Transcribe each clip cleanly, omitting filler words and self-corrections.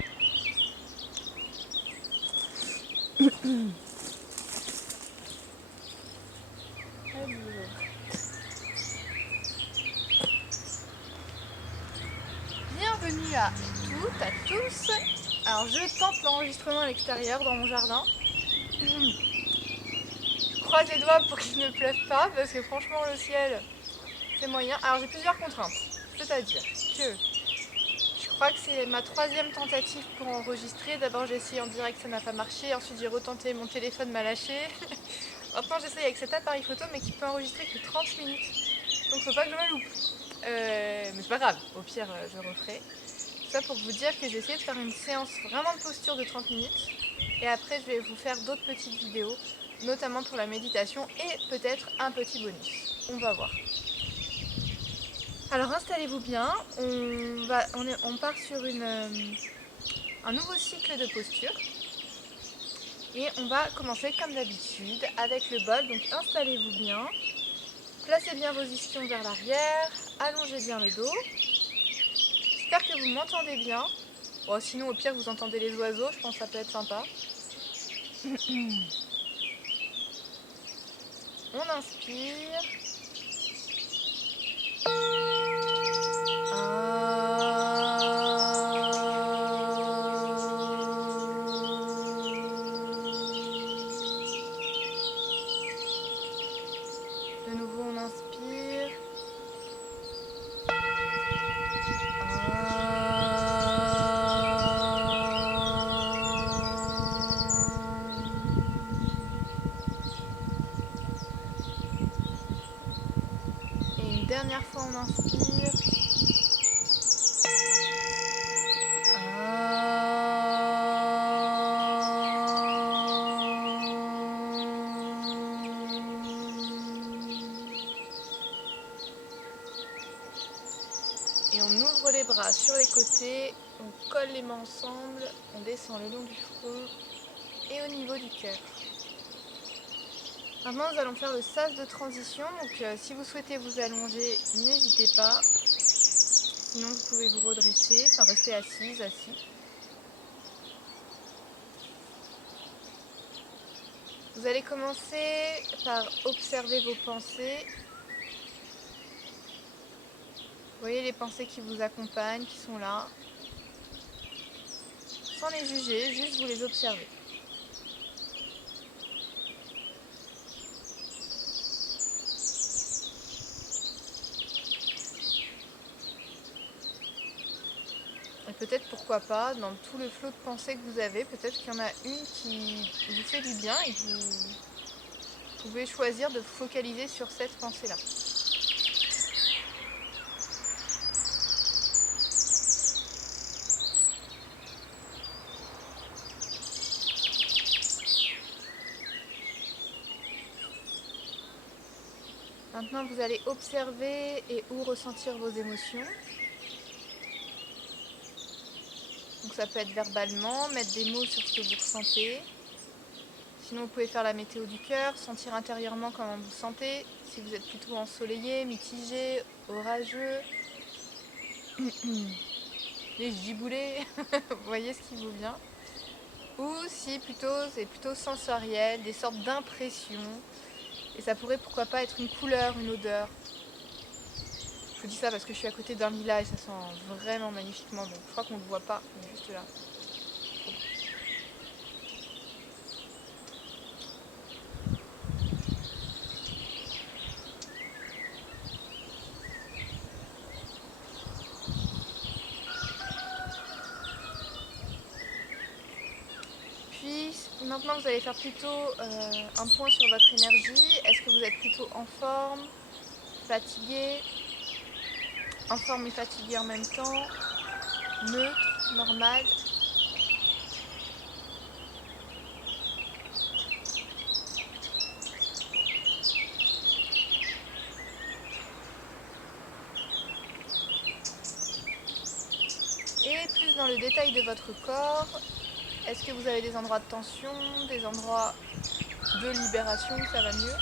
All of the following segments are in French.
Bienvenue à toutes, à tous. Alors je tente l'enregistrement à l'extérieur dans mon jardin. Je croise les doigts pour qu'il ne pleuve pas parce que franchement le ciel c'est moyen. Alors j'ai plusieurs contraintes, c'est-à-dire que je crois que c'est ma troisième tentative pour enregistrer. D'abord j'ai essayé en direct, ça n'a pas marché. Ensuite j'ai retenté, mon téléphone m'a lâché. Maintenant j'essaye avec cet appareil photo mais qui peut enregistrer que 30 minutes. Donc faut pas que je me loupe. Mais c'est pas grave, au pire je referai. Tout ça pour vous dire que j'ai essayé de faire une séance vraiment de posture de 30 minutes. Et après je vais vous faire d'autres petites vidéos, notamment pour la méditation et peut-être un petit bonus. On va voir. Alors installez-vous bien, on part sur un nouveau cycle de posture. Et on va commencer comme d'habitude avec le bol. Donc installez-vous bien, placez bien vos ischions vers l'arrière, allongez bien le dos. J'espère que vous m'entendez bien. Bon, sinon au pire vous entendez les oiseaux, je pense que ça peut être sympa. On inspire. De nouveau on inspire. Et une dernière fois on inspire. Et on ouvre les bras sur les côtés, on colle les mains ensemble, on descend le long du front et au niveau du cœur. Maintenant nous allons faire le sas de transition, donc si vous souhaitez vous allonger, n'hésitez pas. Sinon vous pouvez vous redresser, enfin rester assise, assis. Vous allez commencer par observer vos pensées. Vous voyez les pensées qui vous accompagnent, qui sont là. Sans les juger, juste vous les observez. Et peut-être pourquoi pas, dans tout le flot de pensées que vous avez, peut-être qu'il y en a une qui vous fait du bien et que vous pouvez choisir de vous focaliser sur cette pensée-là. Maintenant, vous allez observer et ou ressentir vos émotions. Donc ça peut être verbalement, mettre des mots sur ce que vous ressentez. Sinon, vous pouvez faire la météo du cœur, sentir intérieurement comment vous sentez. Si vous êtes plutôt ensoleillé, mitigé, orageux, les giboulées, vous voyez ce qui vous vient. Ou si c'est plutôt sensoriel, des sortes d'impressions. Et ça pourrait pourquoi pas être une couleur, une odeur. Je vous dis ça parce que je suis à côté d'un lilas et ça sent vraiment magnifiquement bon. Je crois qu'on ne le voit pas, mais juste là. Puis maintenant vous allez faire plutôt un point sur votre énergie. Est-ce que vous êtes plutôt en forme, fatigué, en forme et fatigué en même temps, neutre, normal? Et plus dans le détail de votre corps, est-ce que vous avez des endroits de tension, des endroits de libération où ça va mieux?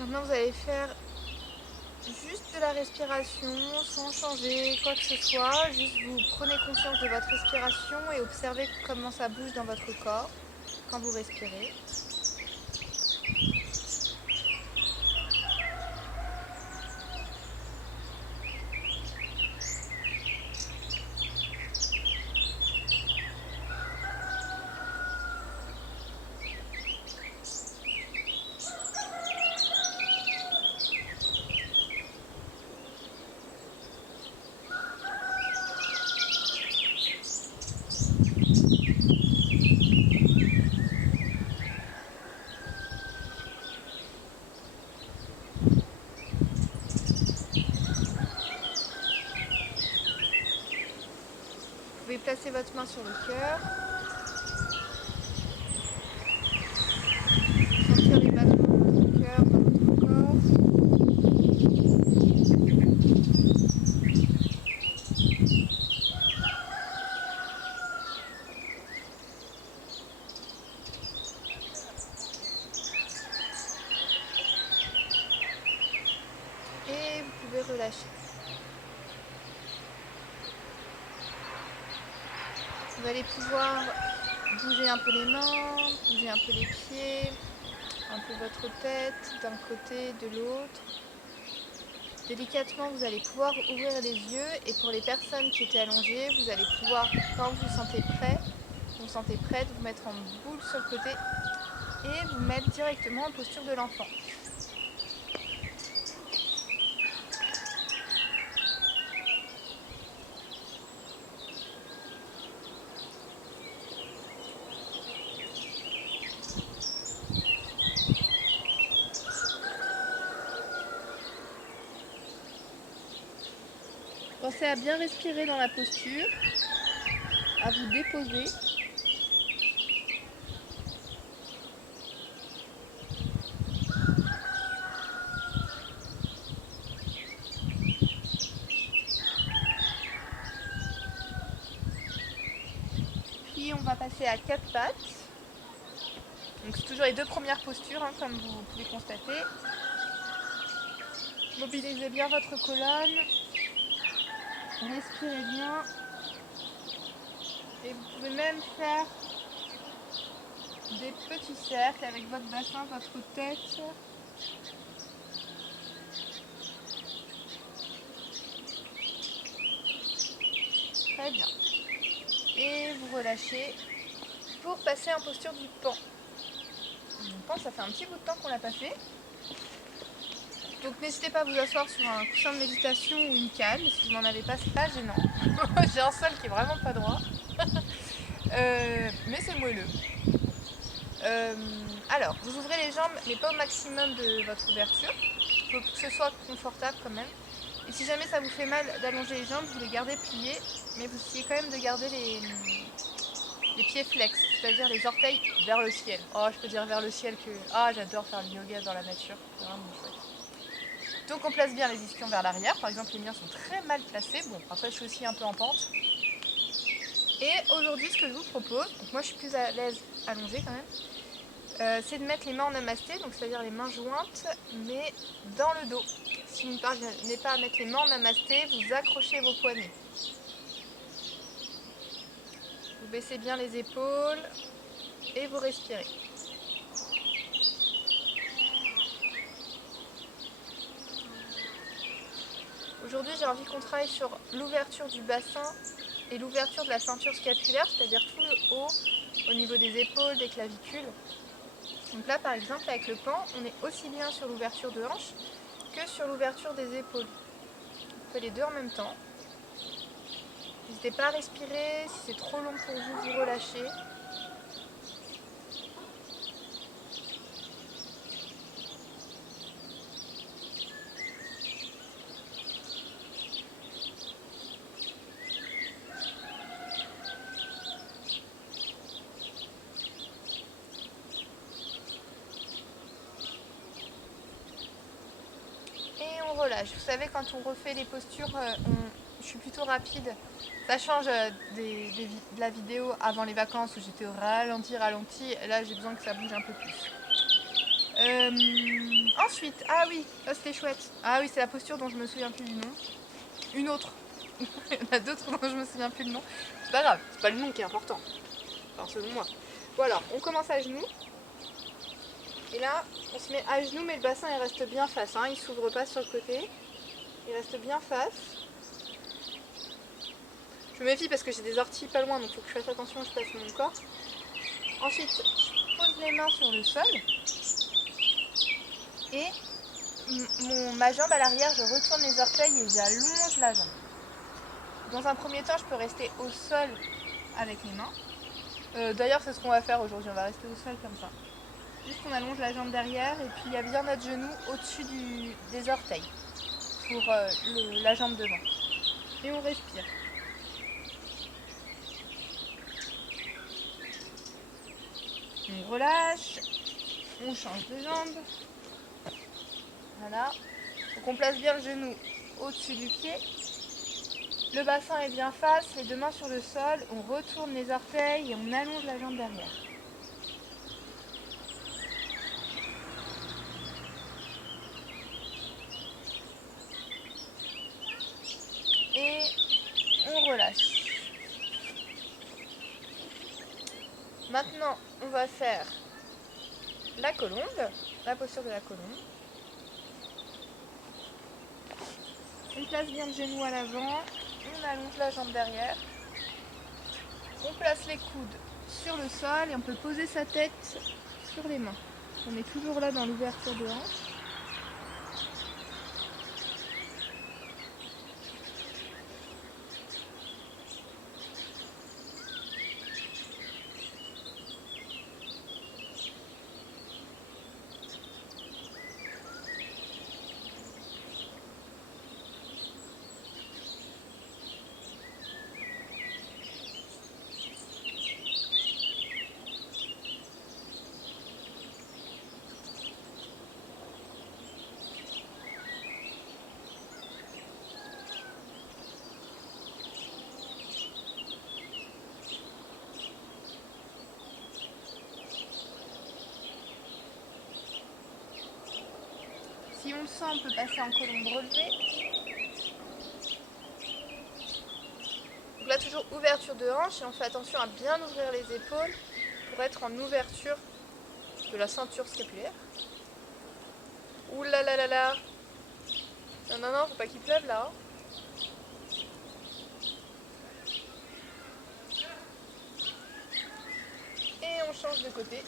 Maintenant vous allez faire juste de la respiration sans changer quoi que ce soit. Juste vous prenez conscience de votre respiration et observez comment ça bouge dans votre corps quand vous respirez. Vous pouvez placer votre main sur le cœur, sentir les battements de votre cœur dans votre corps. Et vous pouvez relâcher. Vous allez pouvoir bouger un peu les mains, bouger un peu les pieds, un peu votre tête d'un côté, de l'autre. Délicatement, vous allez pouvoir ouvrir les yeux et pour les personnes qui étaient allongées, vous allez pouvoir, quand vous vous sentez prête, vous mettre en boule sur le côté et vous mettre directement en posture de l'enfant. Pensez à bien respirer dans la posture, à vous déposer. Puis on va passer à 4 pattes. Donc c'est toujours les deux premières postures, hein, comme vous pouvez constater. Mobilisez bien votre colonne. Respirez bien. Et vous pouvez même faire des petits cercles avec votre bassin, votre tête. Très bien. Et vous relâchez pour passer en posture du pan. Le pan, ça fait un petit bout de temps qu'on l'a pas fait. Donc n'hésitez pas à vous asseoir sur un coussin de méditation ou une canne. Si vous n'en avez pas, c'est pas gênant. J'ai un sol qui est vraiment pas droit. Mais c'est moelleux. Alors, vous ouvrez les jambes, mais pas au maximum de votre ouverture. Il faut que ce soit confortable quand même. Et si jamais ça vous fait mal d'allonger les jambes, vous les gardez pliées, mais vous essayez quand même de garder les pieds flex, c'est-à-dire les orteils vers le ciel. Oh, je peux dire vers le ciel que... Ah, j'adore faire du yoga dans la nature, c'est vraiment chouette. Donc on place bien les ischions vers l'arrière, par exemple les miens sont très mal placés, bon après je suis aussi un peu en pente. Et aujourd'hui ce que je vous propose, donc moi je suis plus à l'aise allongée quand même, c'est de mettre les mains en namasté, donc c'est-à-dire les mains jointes, mais dans le dos. Si vous ne parvenez pas à mettre les mains en namasté, vous accrochez vos poignets. Vous baissez bien les épaules et vous respirez. Aujourd'hui, j'ai envie qu'on travaille sur l'ouverture du bassin et l'ouverture de la ceinture scapulaire, c'est-à-dire tout le haut au niveau des épaules, des clavicules. Donc là, par exemple, avec le pan, on est aussi bien sur l'ouverture de hanche que sur l'ouverture des épaules. On fait les deux en même temps. N'hésitez pas à respirer, si c'est trop long pour vous, vous relâchez. Et on relâche. Vous savez, quand on refait les postures, je suis plutôt rapide. Ça change de la vidéo avant les vacances où j'étais au ralenti. Là, j'ai besoin que ça bouge un peu plus. Ensuite, ah oui, ça c'était chouette. Ah oui, c'est la posture dont je me souviens plus du nom. Une autre. Il y en a d'autres dont je me souviens plus du nom. C'est pas grave, c'est pas le nom qui est important. Enfin, selon moi. Voilà, on commence à genoux. Et là, on se met à genoux, mais le bassin il reste bien face. Hein. Il s'ouvre pas sur le côté. Il reste bien face. Je me méfie parce que j'ai des orties pas loin, donc il faut que je fasse attention, je passe mon corps. Ensuite, je pose les mains sur le sol. Et ma jambe à l'arrière, je retourne les orteils et j'allonge la jambe. Dans un premier temps, je peux rester au sol avec les mains. D'ailleurs, c'est ce qu'on va faire aujourd'hui, on va rester au sol comme ça. Juste on allonge la jambe derrière et puis il y a bien notre genou au-dessus des orteils pour la jambe devant. Et on respire. On relâche, on change de jambe. Voilà. Donc on place bien le genou au-dessus du pied. Le bassin est bien face, les deux mains sur le sol, on retourne les orteils et on allonge la jambe derrière. Et on relâche. Maintenant, on va faire la colombe, la posture de la colombe. On place bien le genou à l'avant, on allonge la jambe derrière. On place les coudes sur le sol et on peut poser sa tête sur les mains. On est toujours là dans l'ouverture de hanche. Si on le sent, on peut passer en colombe relevée. Donc là, toujours ouverture de hanche et on fait attention à bien ouvrir les épaules pour être en ouverture de la ceinture scapulaire. Ouh là là là là. Non, non, non, faut pas qu'il pleuve là. Hein. Et on change de côté.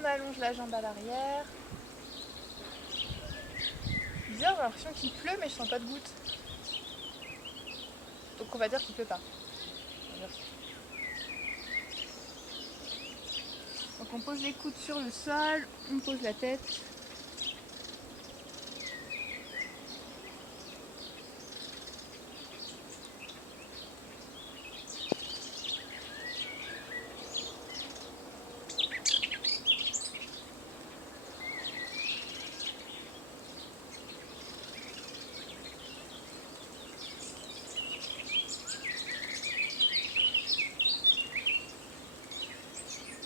On allonge la jambe à l'arrière. Bizarre, j'ai l'impression qu'il pleut, mais je sens pas de gouttes. Donc on va dire qu'il pleut pas. Donc on pose les coudes sur le sol, on pose la tête.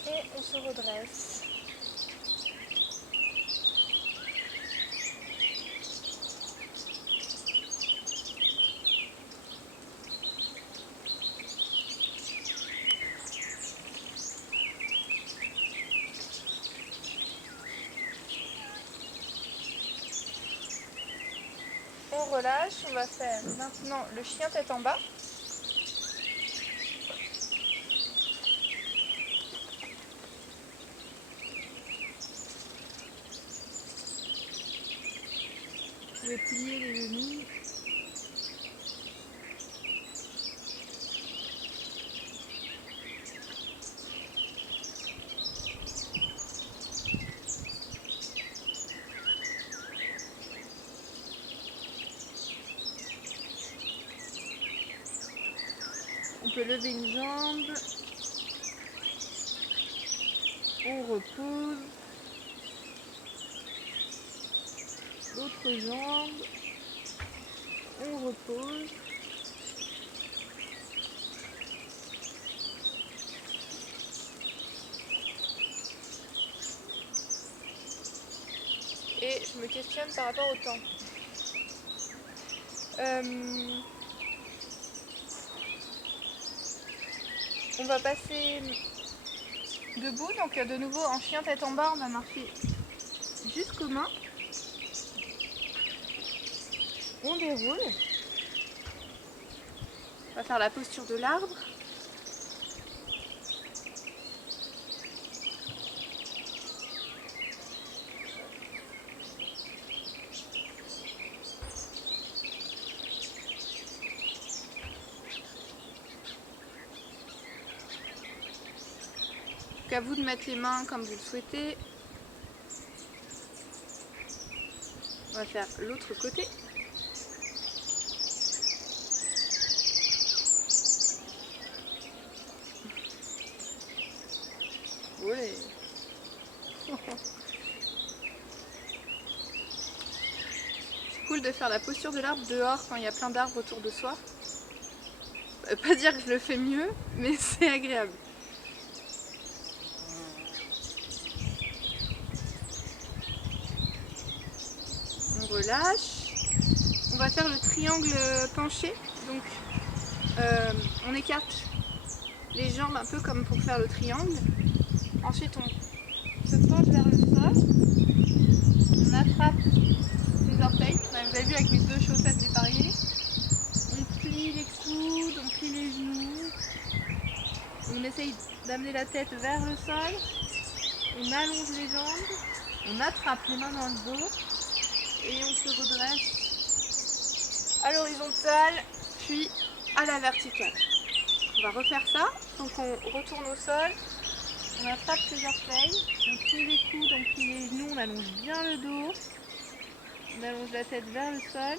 Et on se redresse. On relâche, on va faire maintenant le chien tête en bas. Vous pouvez plier les genoux. On peut lever une jambe. On repose. L'autre jambe. On repose. je me questionne par rapport au temps. On va passer debout, donc de nouveau en chien tête en bas, on va marcher jusqu'aux mains. On déroule. On va faire la posture de l'arbre. Donc à vous de mettre les mains comme vous le souhaitez. On va faire l'autre côté. Olé. C'est cool de faire la posture de l'arbre dehors quand il y a plein d'arbres autour de soi. Ça veut pas dire que je le fais mieux, mais c'est agréable. On relâche. On va faire le triangle penché. Donc on écarte les jambes un peu comme pour faire le triangle. Ensuite on se penche vers le sol. On attrape les orteils. Vous avez vu avec mes deux chaussettes dépareillées. On plie les coudes, on plie les genoux. On essaye d'amener la tête vers le sol. On allonge les jambes. On attrape les mains dans le dos. Et on se redresse à l'horizontale, puis à la verticale. On va refaire ça. Donc on retourne au sol. On attrape ses orteils. On plie les coudes, on plie les genoux. On allonge bien le dos. On allonge la tête vers le sol.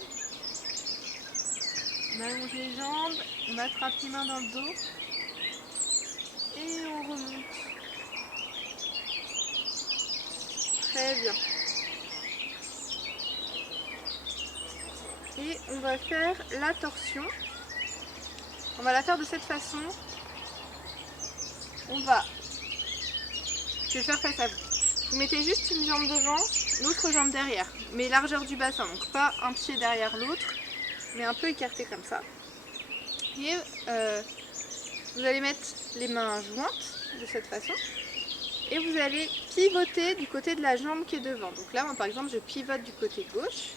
On allonge les jambes. On attrape les mains dans le dos. Et on remonte. Très bien. Et on va faire la torsion. On va la faire de cette façon. Je vais faire face à vous. Vous mettez juste une jambe devant, l'autre jambe derrière, mais largeur du bassin, donc pas un pied derrière l'autre, mais un peu écarté comme ça. Et vous allez mettre les mains jointes de cette façon. Et vous allez pivoter du côté de la jambe qui est devant. Donc là, moi par exemple, je pivote du côté gauche.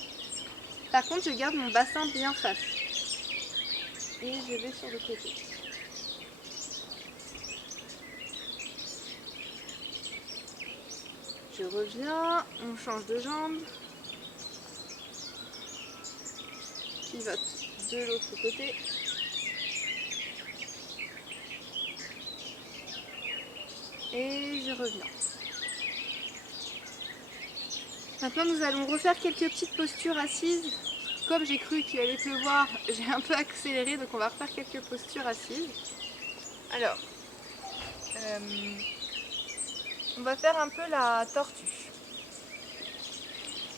Par contre, je garde mon bassin bien face. Et je vais sur le côté. Je reviens, on change de jambe. Pivote de l'autre côté. Et je reviens. Maintenant, nous allons refaire quelques petites postures assises. Comme j'ai cru qu'il allait pleuvoir, j'ai un peu accéléré, donc on va refaire quelques postures assises. Alors, on va faire un peu la tortue.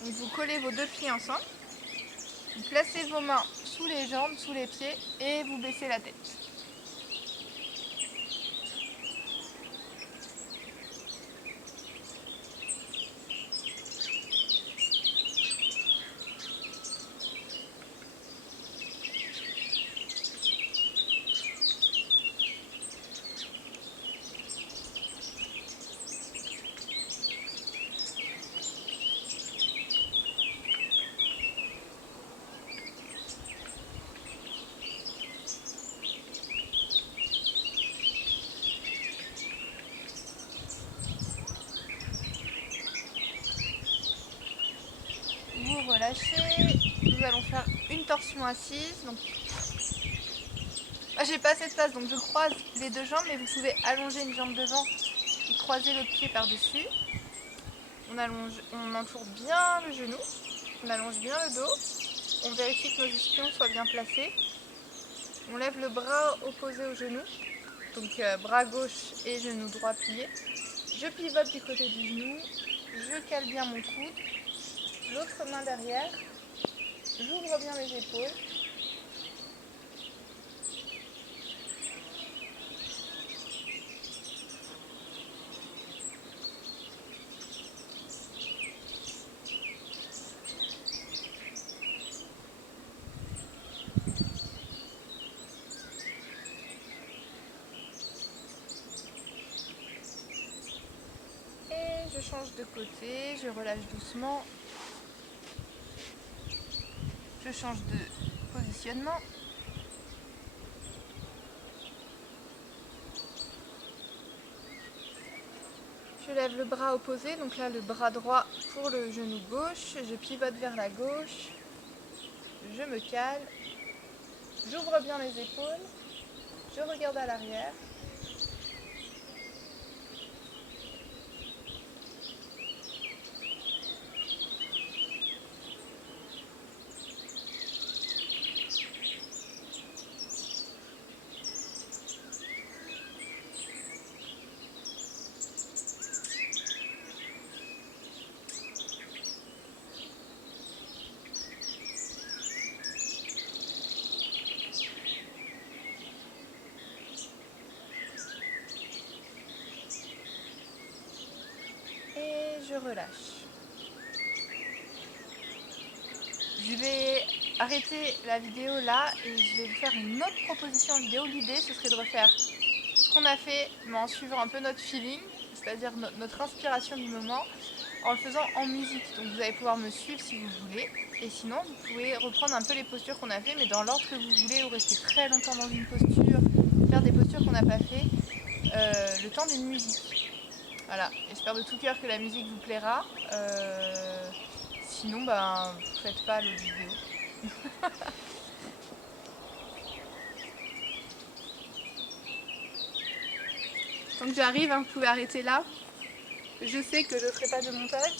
Donc vous collez vos deux pieds ensemble. Vous placez vos mains sous les jambes, sous les pieds et vous baissez la tête. Vous relâchez. Nous allons faire une torsion assise. Donc, j'ai pas assez de place, donc je croise les deux jambes, mais vous pouvez allonger une jambe devant et croiser l'autre pied par-dessus. On entoure bien le genou, on allonge bien le dos, on vérifie que nos ischions soient bien placés. On lève le bras opposé au genou, donc bras gauche et genou droit plié. Je pivote du côté du genou, je cale bien mon coude, l'autre main derrière, j'ouvre bien les épaules. Je change de côté, je relâche doucement. Je change de positionnement. Je lève le bras opposé, donc là le bras droit pour le genou gauche. Je pivote vers la gauche. Je me cale. J'ouvre bien les épaules. Je regarde à l'arrière. Et je relâche. Je vais arrêter la vidéo là et je vais vous faire une autre proposition en vidéo. L'idée ce serait de refaire ce qu'on a fait mais en suivant un peu notre feeling, c'est-à-dire notre inspiration du moment, en le faisant en musique. Donc vous allez pouvoir me suivre si vous voulez. Et sinon vous pouvez reprendre un peu les postures qu'on a fait mais dans l'ordre que vous voulez, ou rester très longtemps dans une posture, faire des postures qu'on n'a pas fait, le temps d'une musique. Voilà, j'espère de tout cœur que la musique vous plaira. Sinon, ben, vous faites pas l'autre vidéo. Tant que j'arrive, hein, vous pouvez arrêter là. Je sais que je ne ferai pas de montage.